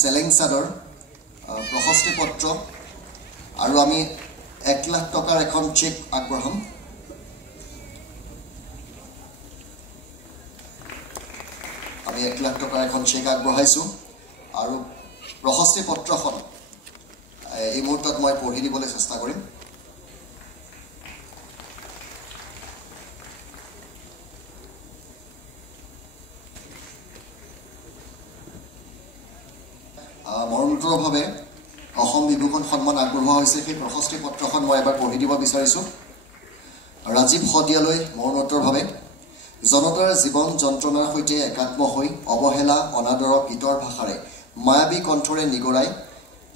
চেলেং চাদৰ প্ৰশস্তি পত্ৰ আৰু আমি 1 লাখ টকাৰ এখন চেক আগবঢ়াম আমি 1 লাখ টকাৰ এখন চেক আগবঢ়াইছো আৰু প্ৰশস্তি পত্ৰখন এই মুহূৰ্তত মই পঢ়ি দিবলৈ চেষ্টা কৰিম মৰণোত্তৰভাৱে অসম বিভূষণ সন্মান আগবঢ়োৱা হৈছে সেই প্ৰশস্তি পত্ৰখন মই এবাৰ পঢ়ি দিব বিচাৰিছোঁ ৰাজীৱ শদিয়ালৈ মৰণোত্তৰভাৱে জনতাৰ জীৱন যন্ত্ৰণাৰ সৈতে একাত্ম হৈ অৱহেলা অনাদৰ গীতৰ ভাষাৰে মায়াবী কণ্ঠৰে নিগৰাই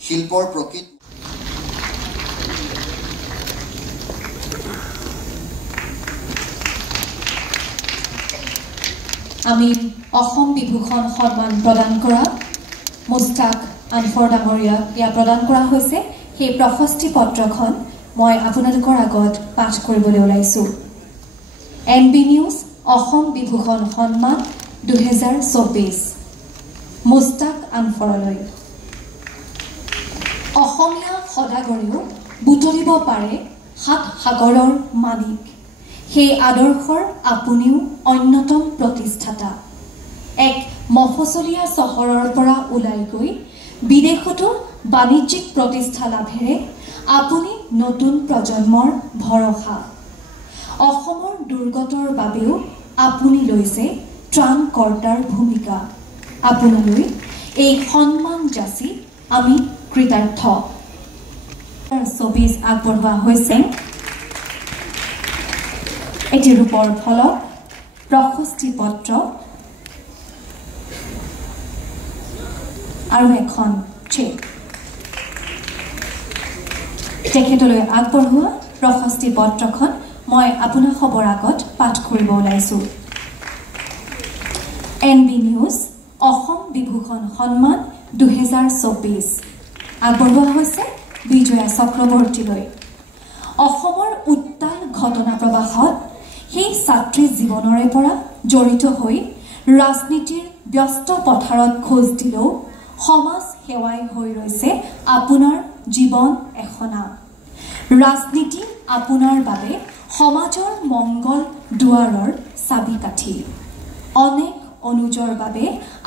শিল্পৰ প্ৰকৃত আমি অসম বিভূষণ সন্মান প্ৰদান কৰা মুস্তাক আনফৰ ডাঙৰীয়াক ইয়া প্ৰদান কৰা হৈছে সেই প্ৰশস্তি পত্ৰখন মই আপোনালোকৰ আগত পাঠ কৰিবলৈ ওলাইছো NB নিউজ অসম বিভূষণ সন্মান 2024 মুস্তাক আনফৰলৈ অসমীয়া সদাগৰেও বুটলিব পাৰে 7 সাগৰৰ মালিক সেই আদৰ্শৰ আপুনিও অন্যতম প্ৰতিষ্ঠাতা এক মফচলীয়া চহৰৰ পৰা ওলাই গৈ বিদেশতো বাণিজ্যিক প্ৰতিষ্ঠা লাভেৰে আপুনি নতুন প্ৰজন্মৰ ভৰসা অসমৰ দুৰ্গতৰ বাবেও আপুনি লৈছে ত্ৰাণকৰ্তাৰ ভূমিকা আপোনালৈ এই সন্মান যাচি আমি কৃতাৰ্থ 24 আগবঢ়োৱা হৈছে এটি ৰূপৰ ফলক প্ৰশস্তি পত্ৰ আৰু এখন চেক তেখেতলৈ আগবঢ়োৱা প্ৰশস্তি পত্ৰখন মই আপোনাৰ খবৰ আগত পাঠ কৰিব ওলাইছো NB নিউজ অসম বিভূষণ সন্মান 2024 আগবঢ়োৱা হৈছে বিজয়া চক্ৰৱৰ্তীলৈ অসমৰ উত্তাল ঘটনা প্ৰবাহত সেই ছাত্ৰী জীৱনৰে পৰা জড়িত হৈ ৰাজনীতিৰ ব্যস্ত পথাৰত খোজ দিলেও সমাজ সেৱাই হৈ ৰৈছে আপোনাৰ জীৱন এখনা ৰাজনীতি আপোনাৰ বাবে সমাজৰ মংগল দুৱাৰৰ চাবিকাঠি অনেক অনুজৰ বাবে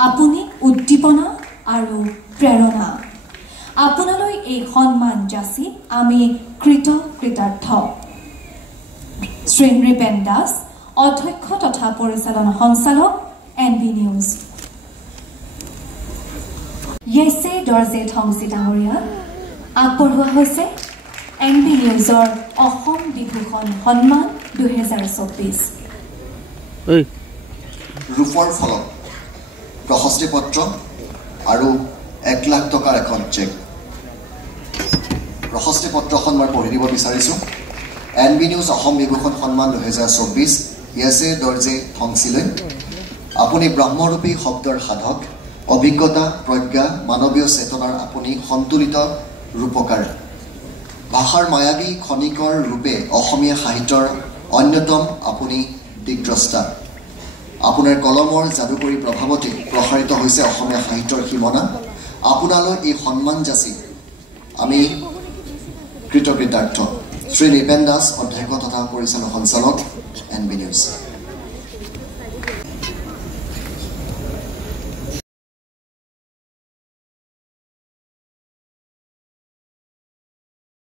আপুনি উদ্দীপনা আৰু প্ৰেৰণা আপোনালৈ এই সন্মান যাচি আমি কৃতজ্ঞ শ্ৰী নৃপেন দাস অধ্যক্ষ তথা পৰিচালনা সঞ্চালক NB নিউজ ইয়েছে দৰ্জে থংচি ডাঙৰীয়া আগবঢ়োৱা হৈছে NB নিউজৰ অসম বিভূষণ সন্মান 2024 ৰূপৰ ফলক প্ৰশস্তি পত্ৰ আৰু 1 লাখ টকাৰ এখন চেক প্ৰশস্তি পত্ৰখন মই পঢ়ি দিব বিচাৰিছোঁ NB নিউজ অসম বিভূষণ সন্মান 2024 ইয়েছে দৰ্জে থংচিলৈ আপুনি ব্ৰহ্মৰূপী শব্দৰ সাধক অভিজ্ঞতা প্ৰজ্ঞা মানৱীয় চেতনাৰ আপুনি সন্তুলিত ৰূপকাৰ ভাষাৰ মায়াবী খনিকৰ ৰূপে অসমীয়া সাহিত্যৰ অন্যতম আপুনি দিগদ্ৰষ্টা আপোনাৰ কলমৰ যাদুকৰী প্ৰভাৱতে প্ৰসাৰিত হৈছে অসমীয়া সাহিত্যৰ সীমনা আপোনালৈ এই সন্মান যাচি আমি কৃতজ্ঞ শ্ৰী নৃপেন দাস অধ্যক্ষ তথা পৰিচালনা সঞ্চালক NB নিউজ